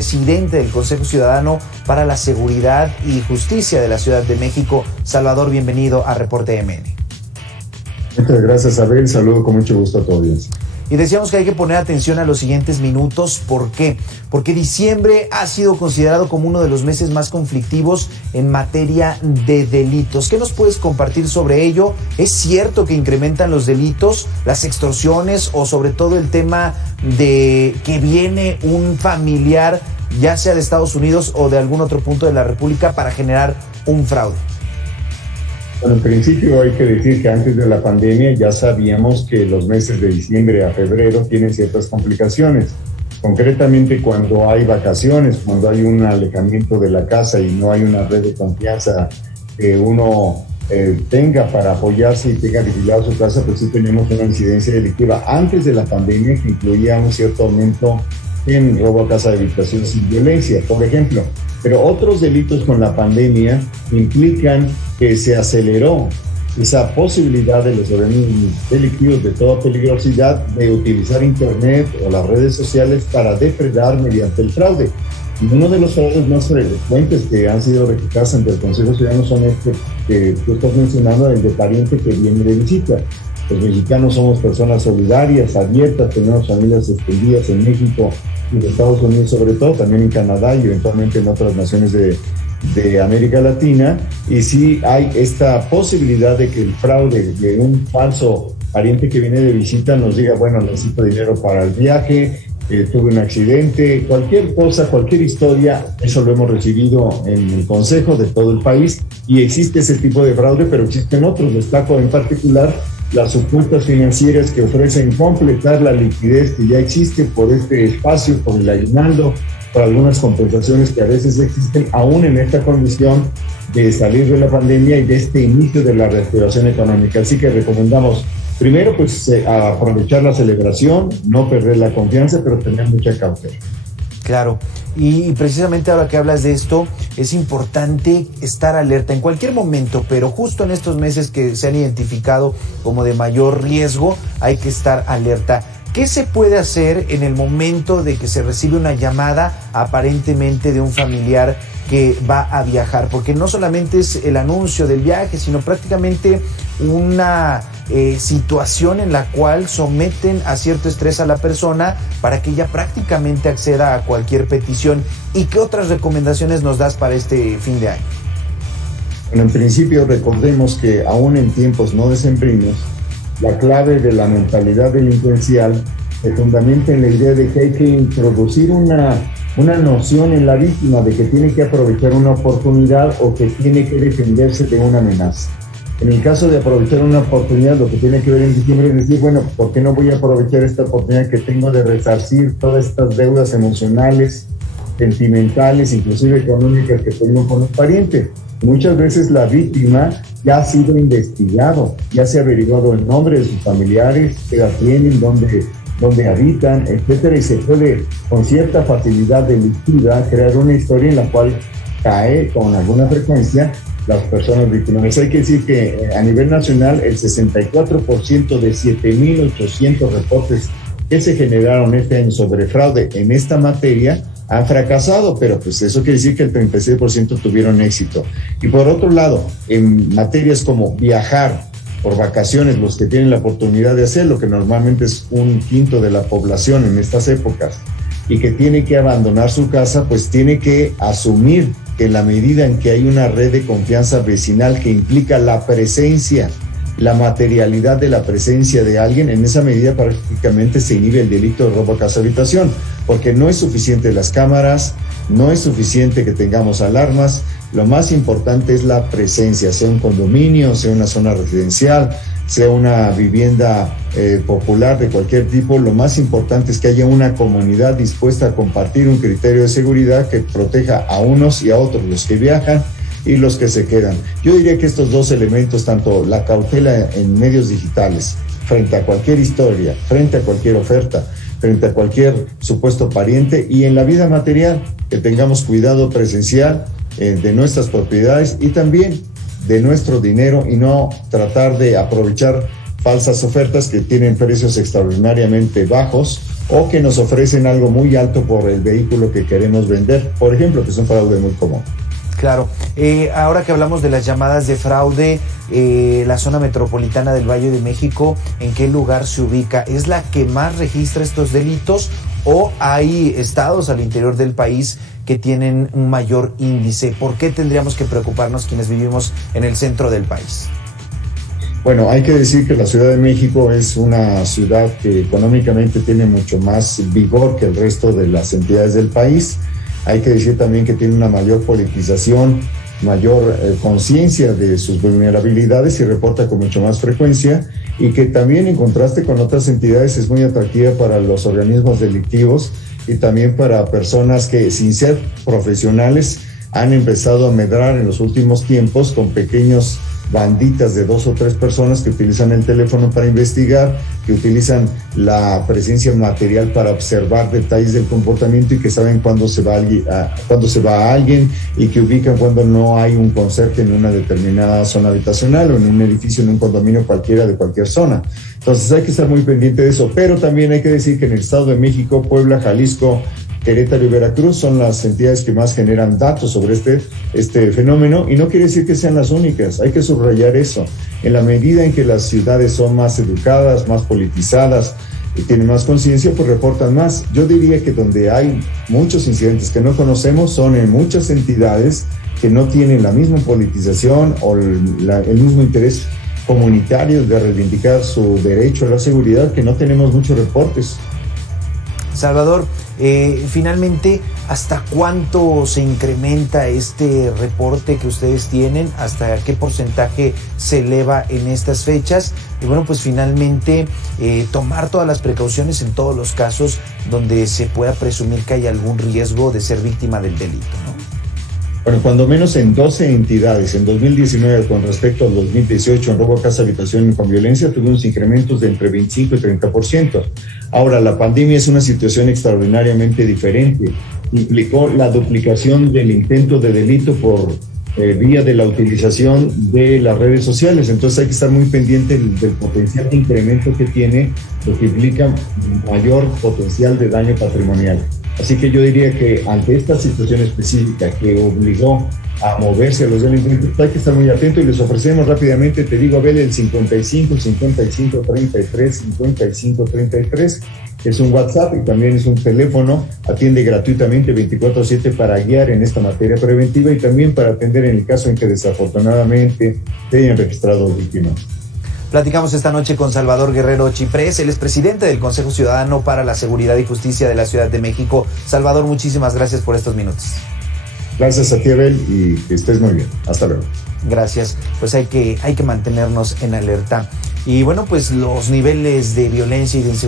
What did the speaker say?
presidente del Consejo Ciudadano para la Seguridad y Justicia de la Ciudad de México. Salvador, bienvenido a Reporte MN. Muchas gracias, Abel. Saludo con mucho gusto a tu audiencia. Y decíamos que hay que poner atención a los siguientes minutos. ¿Por qué? Porque diciembre ha sido considerado como uno de los meses más conflictivos en materia de delitos. ¿Qué nos puedes compartir sobre ello? ¿Es cierto que incrementan los delitos, las extorsiones o sobre todo el tema de que viene un familiar, ya sea de Estados Unidos o de algún otro punto de la República, para generar un fraude? Bueno, en principio hay que decir que antes de la pandemia ya sabíamos que los meses de diciembre a febrero tienen ciertas complicaciones. Concretamente cuando hay vacaciones, cuando hay un alejamiento de la casa y no hay una red de confianza que uno tenga para apoyarse y tenga vigilado su casa, pues sí tenemos una incidencia delictiva antes de la pandemia que incluía un cierto aumento en robo a casa de habitación sin violencia, por ejemplo. Pero otros delitos con la pandemia implican que se aceleró esa posibilidad de los organismos delictivos de toda peligrosidad de utilizar Internet o las redes sociales para depredar mediante el fraude. Y uno de los fraudes más frecuentes que han sido registrados ante el Consejo Ciudadano son este que tú estás mencionando, el de pariente que viene de visita. Los mexicanos somos personas solidarias, abiertas, tenemos familias extendidas en México y en Estados Unidos sobre todo, también en Canadá y eventualmente en otras naciones de América Latina, y sí hay esta posibilidad de que el fraude de un falso pariente que viene de visita nos diga, bueno, necesito dinero para el viaje, tuve un accidente, cualquier cosa, cualquier historia. Eso lo hemos recibido en el Consejo de todo el país y existe ese tipo de fraude, pero existen otros. Destaco en particular las sucursales financieras que ofrecen completar la liquidez que ya existe por este espacio, por el aguinaldo, por algunas compensaciones que a veces existen aún en esta condición de salir de la pandemia y de este inicio de la reactivación económica. Así que recomendamos primero pues aprovechar la celebración, no perder la confianza, pero tener mucha cautela. Claro, y precisamente ahora que hablas de esto, es importante estar alerta en cualquier momento, pero justo en estos meses que se han identificado como de mayor riesgo, hay que estar alerta. ¿Qué se puede hacer en el momento de que se recibe una llamada aparentemente de un familiar que va a viajar? Porque no solamente es el anuncio del viaje, sino prácticamente una situación en la cual someten a cierto estrés a la persona para que ella prácticamente acceda a cualquier petición. ¿Y qué otras recomendaciones nos das para este fin de año? Bueno, en principio recordemos que aún en tiempos no decembrinos, la clave de la mentalidad delincuencial se fundamenta en la idea de que hay que introducir una noción en la víctima de que tiene que aprovechar una oportunidad o que tiene que defenderse de una amenaza. En el caso de aprovechar una oportunidad, lo que tiene que ver en diciembre es decir, bueno, ¿por qué no voy a aprovechar esta oportunidad que tengo de resarcir todas estas deudas emocionales, sentimentales, inclusive económicas que tengo con los parientes? Muchas veces la víctima ya ha sido investigado, ya se ha averiguado el nombre de sus familiares, qué edad tienen, dónde habitan, etcétera, y se puede con cierta facilidad delictiva crear una historia en la cual cae con alguna frecuencia las personas víctimas. Hay que decir que a nivel nacional el 64% de 7.800 reportes que se generaron este año sobre fraude en esta materia han fracasado, pero pues eso quiere decir que el 36% tuvieron éxito. Y por otro lado, en materias como viajar por vacaciones, los que tienen la oportunidad de hacerlo, que normalmente es 1/5 de la población en estas épocas, y que tiene que abandonar su casa, pues tiene que asumir que en la medida en que hay una red de confianza vecinal que implica la presencia, la materialidad de la presencia de alguien, en esa medida prácticamente se inhibe el delito de robo a casa habitación, porque no es suficiente las cámaras, no es suficiente que tengamos alarmas, lo más importante es la presencia, sea un condominio, sea una zona residencial, sea una vivienda popular de cualquier tipo. Lo más importante es que haya una comunidad dispuesta a compartir un criterio de seguridad que proteja a unos y a otros, los que viajan y los que se quedan. Yo diría que estos dos elementos, tanto la cautela en medios digitales, frente a cualquier historia, frente a cualquier oferta, frente a cualquier supuesto pariente, y en la vida material, que tengamos cuidado presencial de nuestras propiedades y también de nuestro dinero, y no tratar de aprovechar falsas ofertas que tienen precios extraordinariamente bajos o que nos ofrecen algo muy alto por el vehículo que queremos vender, por ejemplo, que es un fraude muy común. Claro. Ahora que hablamos de las llamadas de fraude, la zona metropolitana del Valle de México, ¿en qué lugar se ubica? ¿Es la que más registra estos delitos o hay estados al interior del país que tienen un mayor índice? ¿Por qué tendríamos que preocuparnos quienes vivimos en el centro del país? Bueno, hay que decir que la Ciudad de México es una ciudad que económicamente tiene mucho más vigor que el resto de las entidades del país. Hay que decir también que tiene una mayor politización, mayor conciencia de sus vulnerabilidades y reporta con mucho más frecuencia, y que también, en contraste con otras entidades, es muy atractiva para los organismos delictivos y también para personas que, sin ser profesionales, han empezado a medrar en los últimos tiempos con pequeños banditas de 2 o 3 personas que utilizan el teléfono para investigar, que utilizan la presencia material para observar detalles del comportamiento y que saben cuándo se va a alguien, y que ubican cuando no hay un conserje en una determinada zona habitacional o en un edificio, en un condominio cualquiera de cualquier zona. Entonces hay que estar muy pendiente de eso, pero también hay que decir que en el Estado de México, Puebla, Jalisco, Querétaro y Veracruz son las entidades que más generan datos sobre este fenómeno, y no quiere decir que sean las únicas. Hay que subrayar eso. En la medida en que las ciudades son más educadas, más politizadas y tienen más conciencia, pues reportan más. Yo diría que donde hay muchos incidentes que no conocemos son en muchas entidades que no tienen la misma politización o el mismo interés comunitario de reivindicar su derecho a la seguridad, que no tenemos muchos reportes. Salvador, finalmente, ¿hasta cuánto se incrementa este reporte que ustedes tienen? ¿Hasta qué porcentaje se eleva en estas fechas? Y bueno, pues finalmente tomar todas las precauciones en todos los casos donde se pueda presumir que hay algún riesgo de ser víctima del delito, ¿no? Bueno, cuando menos en 12 entidades, en 2019 con respecto al 2018, en robo a casa, habitación con violencia, tuvimos incrementos de entre 25 y 30%. Ahora, la pandemia es una situación extraordinariamente diferente. Implicó la duplicación del intento de delito por vía de la utilización de las redes sociales. Entonces hay que estar muy pendiente del potencial de incremento que tiene, lo que implica mayor potencial de daño patrimonial. Así que yo diría que ante esta situación específica que obligó a moverse a los delincuentes, hay que estar muy atento, y les ofrecemos rápidamente, te digo, Abel, el 55 33 55 33, es un WhatsApp y también es un teléfono, atiende gratuitamente 24/7 para guiar en esta materia preventiva y también para atender en el caso en que desafortunadamente se hayan registrado víctimas. Platicamos esta noche con Salvador Guerrero Chiprés, él es presidente del Consejo Ciudadano para la Seguridad y Justicia de la Ciudad de México. Salvador, muchísimas gracias por estos minutos. Gracias a ti, Abel, y que estés muy bien. Hasta luego. Gracias. Pues hay que mantenernos en alerta. Y bueno, pues los niveles de violencia y de inseguridad